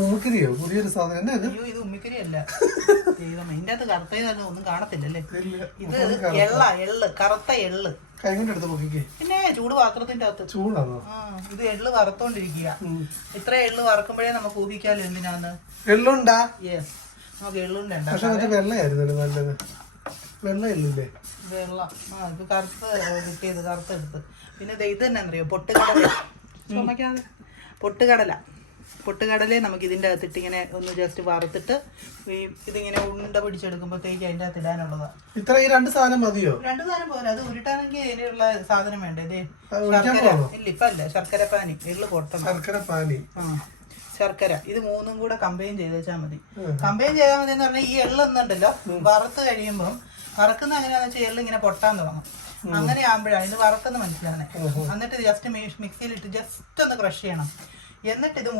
ഉമ്മിക്കരിയോ? പുതിയൊരു സാധനം. അയ്യോ, ഇത് ഉമ്മിക്കരിയല്ല. ദൈവമേ, ഇതിന്റെ അകത്ത് കറുത്ത ഒന്നും കാണത്തില്ലല്ലേ? ഇത് എള്ള്, കറുത്ത എള്ള്. പിന്നെ ചൂട് പാത്രത്തിന്റെ അകത്ത് ചൂടാണോ? ഇത് എള്ള് വറുത്തോണ്ടിരിക്കുക. ഇത്ര എള്ള് വറക്കുമ്പോഴേ നമുക്ക് ഊഹിക്കാലോ എന്തിനാന്ന്. എള്ളുണ്ടാ? യെസ്, നമുക്ക് എള്ളുണ്ടാ. വെള്ളയായിരുന്നു നല്ലത്. വെള്ളയില്ലേ? വെള്ള. ഇത് കറുത്ത് കിട്ടിയത്, കറുത്തെടുത്ത്. പിന്നെ ഇത് തന്നെ അറിയോ, പൊട്ടുകടല. ചുമക്കാതെ പൊട്ടുകടലേ നമുക്ക് ഇതിൻ്റെ അകത്തിട്ട് ഇങ്ങനെ ഒന്ന് ജസ്റ്റ് വറുത്തിട്ട് ഇതിങ്ങനെ ഉണ്ട പിടിച്ചെടുക്കുമ്പോഴത്തേക്ക് അതിൻ്റെ അകത്ത് ഇടാനുള്ളതാണ്. ഇത്ര ഈ രണ്ട് സാധനം മതിയോ? രണ്ട് സാധനം പോലെ. അത് ഉരുട്ടാണെങ്കിൽ അതിനുള്ള സാധനം വേണ്ടേ? ഇതേ ശർക്കര. ഇല്ല, ഇപ്പൊ അല്ല, ശർക്കര പാനി. എള്ള് പൊട്ടണം. ശർക്കര. ഇത് മൂന്നും കൂടെ കമ്പൈൻ ചെയ്തേച്ചാൽ മതി. കമ്പൈൻ ചെയ്താൽ മതി എന്ന് പറഞ്ഞാൽ ഈ എള്ളൊന്നുണ്ടല്ലോ, വറുത്ത് കഴിയുമ്പം വറക്കുന്ന എങ്ങനെയാന്ന് വെച്ചാൽ എള്ള് ഇങ്ങനെ പൊട്ടാൻ തുടങ്ങും. അങ്ങനെ ആകുമ്പോഴാണ് ഇത് വറക്കുന്ന മനസ്സിലാണേ. എന്നിട്ട് ജസ്റ്റ് മിക്സിയിലിട്ട് ജസ്റ്റ് ഒന്ന് ക്രഷ് ചെയ്യണം. എന്നിട്ട് ഇത്